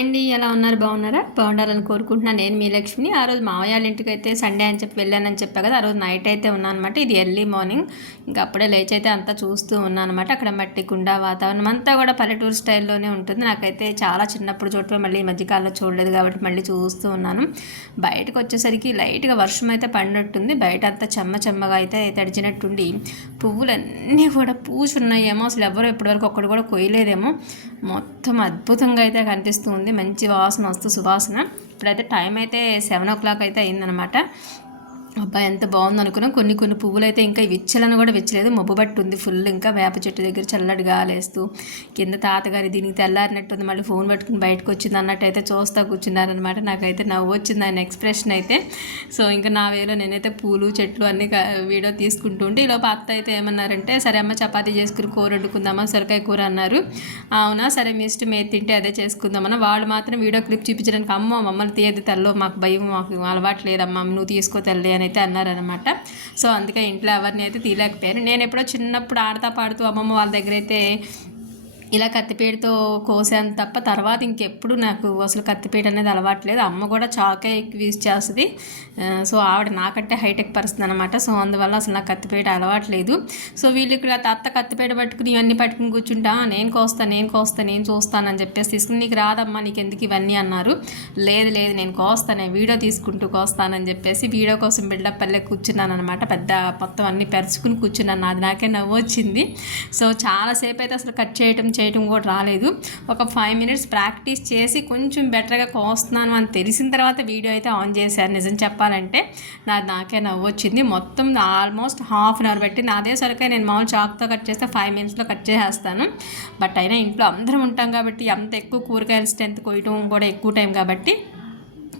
Hi అండి, ఎలా ఉన్నారు? బాగున్నారా? బాగుండాలని కోరుకుంటున్నాను. నేను మీ లక్ష్మిని. ఆ రోజు మావయ్య వాళ్ళ ఇంటికి అయితే సండే అని చెప్పి వెళ్ళానని చెప్పా కదా, ఆ రోజు నైట్ అయితే ఉన్నాను అనమాట. ఇది ఎర్లీ మార్నింగ్. ఇంకా అప్పుడే లేచి అయితే అంతా చూస్తూ ఉన్నాను అనమాట. అక్కడ మట్టి కుండ వాతావరణం అంతా కూడా పల్లెటూరు స్టైల్లోనే ఉంటుంది. నాకైతే చాలా చిన్నప్పుడు చూడటం, మళ్ళీ ఈ మధ్యకాలంలో చూడలేదు కాబట్టి మళ్ళీ చూస్తూ ఉన్నాను. బయటకు వచ్చేసరికి లైట్గా వర్షం అయితే పడినట్టుంది. బయట అంతా చెమ్మగా అయితే తడిచినట్టుండి పువ్వులన్నీ కూడా పూసున్నాయేమో. అసలు ఎవరు ఇప్పటివరకు ఒక్కడు కూడా కొయ్యలేదేమో. మొత్తం అద్భుతంగా అయితే కనిపిస్తుంది. మంచి వాసన వస్తూ సువాసన. ఇప్పుడైతే టైం అయితే 7 o'clock అయితే అయిందనమాట. అబ్బాయి ఎంత బాగుంది అనుకున్నాం. కొన్ని పువ్వులు అయితే ఇంకా విచ్చలను కూడా విచ్చలేదు, మబ్బు బట్టి ఉంది ఫుల్. ఇంకా వేప చెట్టు దగ్గర చల్లటి గాలేస్తూ కింద తాతగారి దీనికి తెల్లారినట్టుంది, మళ్ళీ ఫోన్ పట్టుకుని బయటకు వచ్చింది అన్నట్టు అయితే చూస్తూ కూర్చున్నారనమాట. నాకైతే నవ్వు వచ్చింది ఆయన ఎక్స్ప్రెషన్ అయితే. సో ఇంకా నా వేలో నేనైతే పూలు చెట్లు అన్నీ వీడియో తీసుకుంటూ ఉంటే ఈలోపు అత్త అయితే ఏమన్నారంటే, సరే అమ్మ చపాతీ చేసుకుని కూర వండుకుందామా, సొరకాయ కూర అన్నారు. అవునా సరే మీ ఇష్టం ఏది తింటే అదే చేసుకుందామన్నా. వాళ్ళు మాత్రం వీడియో క్లిప్ చూపించడానికి, అమ్మ మమ్మల్ని తీయద్దు తల్లో, మాకు భయం, మాకు అలవాటు లేదమ్మా, నువ్వు తీసుకో తల్లి అని అయితే అన్నారనమాట. సో అందుకే ఇంట్లో ఎవరిని అయితే తీయలేకపోయారు. నేను ఎప్పుడో చిన్నప్పుడు ఆడతా పాడుతూ అమ్మమ్మ వాళ్ళ దగ్గర అయితే ఇలా కత్తిపీటతో కోసాను తప్ప తర్వాత ఇంకెప్పుడు నాకు అసలు కత్తిపీట అనేది అలవాట్లేదు. అమ్మ కూడా చాకే ఎక్కువ యూజ్ చేస్తుంది. సో ఆవిడ నాకంటే హైటెక్ పరుస్తుంది అనమాట. సో అందువల్ల అసలు నాకు కత్తిపీట అలవాట్లేదు. సో వీళ్ళు ఇక్కడ అత్త కత్తిపీట పట్టుకుని ఇవన్నీ పట్టుకుని కూర్చుంటా, నేను చూస్తానని చెప్పేసి తీసుకుని, నీకు రాదమ్మా, నీకు ఎందుకు ఇవన్నీ అన్నారు. లేదు నేను కోస్తాను, వీడియో తీసుకుంటూ కోస్తానని చెప్పేసి వీడియో కోసం బిల్డప్ పల్లె కూర్చున్నాను అనమాట. పెద్ద మొత్తం అన్నీ పెరుచుకుని కూర్చున్నాను. అది నాకే నవ్వు వచ్చింది. సో చాలాసేపు అయితే అసలు కట్ చేయటం కూడా రాలేదు. ఒక 5 minutes ప్రాక్టీస్ చేసి కొంచెం బెటర్గా కోస్తున్నాను అని తెలిసిన తర్వాత వీడియో అయితే ఆన్ చేశాను. నిజం చెప్పాలంటే నాకే నవ్వు వచ్చింది. మొత్తం ఆల్మోస్ట్ 1/2 hour పెట్టి అదే సరిగ్గా నేను మామూలు చాక్తో కట్ చేస్తే 5 minutesలో కట్ చేసేస్తాను. బట్ అయినా ఇంట్లో అందరం ఉంటాం కాబట్టి, అంత ఎక్కువ కూరగాయల స్ట్రెంత్ కొయ్యటం కూడా ఎక్కువ టైం కాబట్టి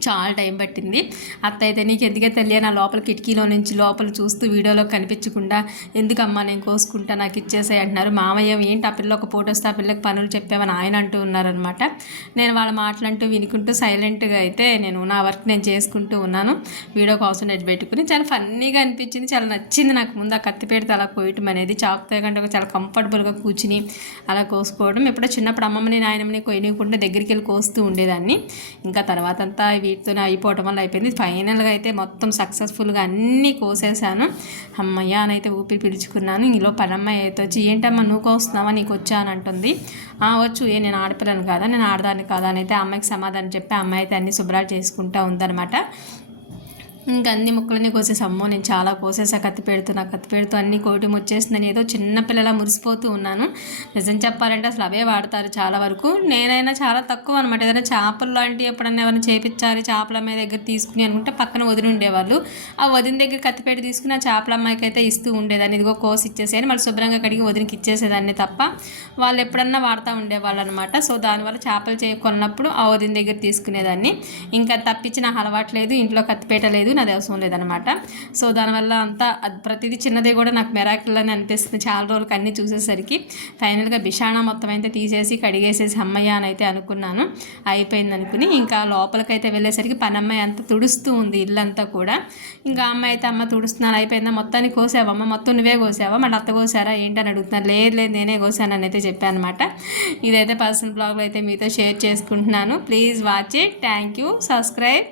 చాలా టైం పట్టింది. అత్త అయితే, నీకు ఎందుకే తెలియ, నా లోపల కిటికీలో నుంచి లోపల చూస్తూ వీడియోలో కనిపించకుండా ఎందుకమ్మా నేను కోసుకుంటా, నాకు ఇచ్చేసాయి అంటున్నారు. మామయ్య ఏంటి ఆ పిల్ల ఒక ఫోటో వస్తే ఆ పిల్లకి పనులు చెప్పామని ఆయన అంటూ ఉన్నారనమాట. నేను వాళ్ళ మాటలంటూ వినుకుంటూ సైలెంట్గా అయితే నేను నా వర్క్ నేను చేసుకుంటూ ఉన్నాను. వీడియో కాన్సన్ట్రేట్ పెట్టుకుని చాలా ఫన్నీగా అనిపించింది, చాలా నచ్చింది నాకు. ముందు ఆ కత్తిపీటతో అలా కోయటం అనేది, చాకుతో కంటే చాలా కంఫర్టబుల్గా కూర్చుని అలా కోసుకోవడం. ఎప్పుడో చిన్నప్పుడు అమ్మమ్మని నాయనమ్మని కొయ్యకుండా దగ్గరికి వెళ్ళి కోస్తూ ఉండేదాన్ని. ఇంకా తర్వాత అంతా వీటితోనే అయిపోవటం వల్ల అయిపోయింది. ఫైనల్గా అయితే మొత్తం సక్సెస్ఫుల్గా అన్నీ కోసేసాను. అమ్మయ్య అని అయితే ఊపిరి పిలుచుకున్నాను. ఇందులో పనమ్మాయి అయితే వచ్చి, ఏంటమ్మా నువ్వు కోస్తున్నావా, నీకు వచ్చా అని అంటుంది. వచ్చు, నేను ఆడపిల్లను కాదా, నేను ఆడదాన్ని కాదా అని అయితే అమ్మాయికి సమాధానం చెప్పి అమ్మాయి అయితే అన్ని శుభ్రాలు చేసుకుంటూ ఉందన్నమాట. ఇంకా అన్ని ముక్కలన్నీ కోసేసి, అమ్మో నేను చాలా కోసేసా కత్తిపేడుతూ, నాకు కత్తిపేడుతూ అన్నీ కోయటం వచ్చేసిందని ఏదో చిన్నపిల్లలా మురిసిపోతూ ఉన్నాను. నిజం చెప్పాలంటే అసలు అవే వాడతారు చాలా వరకు. నేనైనా చాలా తక్కువ అనమాట. ఏదైనా చేపలు లాంటివి ఎప్పుడన్నా ఎవరైనా చేపించాలి, చేపల అమ్మాయి దగ్గర తీసుకుని అనుకుంటే పక్కన వదిలి ఉండేవాళ్ళు. ఆ వదిన దగ్గర కత్తిపేట తీసుకుని ఆ చేపల అమ్మాయికి అయితే ఇస్తూ ఉండేదాన్ని. ఇదిగో కోసి ఇచ్చేసేది, మళ్ళీ శుభ్రంగా కడిగి వదినకి ఇచ్చేసేదాన్ని తప్ప వాళ్ళు ఎప్పుడన్నా వాడుతూ ఉండేవాళ్ళు అనమాట. సో దానివల్ల చేపలు కొన్నప్పుడు ఆ వదిన దగ్గర తీసుకునేదాన్ని. ఇంకా తప్పించి నాకు అలవాట్లేదు, ఇంట్లో కత్తిపేట లేదు, అది అవసరం లేదనమాట. సో దానివల్ల అంతా ప్రతిదీ చిన్నది కూడా నాకు మెరాకిల్ అని అనిపిస్తుంది చాలా రోజులకి అన్నీ చూసేసరికి. ఫైనల్గా బిషానా మొత్తం అయితే తీసేసి కడిగేసేసి అమ్మయ్య అని అయితే అనుకున్నాను. అయిపోయింది అనుకుని ఇంకా లోపలికైతే వెళ్ళేసరికి పనమ్మాయి అంతా తుడుస్తూ ఉంది ఇల్లంతా కూడా. ఇంకా అమ్మాయి అయితే, అమ్మ తుడుస్తున్నాను అయిపోయిందా, మొత్తాన్ని కోసావమ్మ, మొత్తం నువ్వే కోసావా, మళ్ళీ అత్త కోసారా ఏంటని అడుగుతున్నాను. లేదు నేనే కోసాను అని అయితే చెప్పాను అనమాట. ఇదైతే పర్సనల్ బ్లాగ్లో అయితే మీతో షేర్ చేసుకుంటున్నాను. Please watch it. Thank you. Subscribe.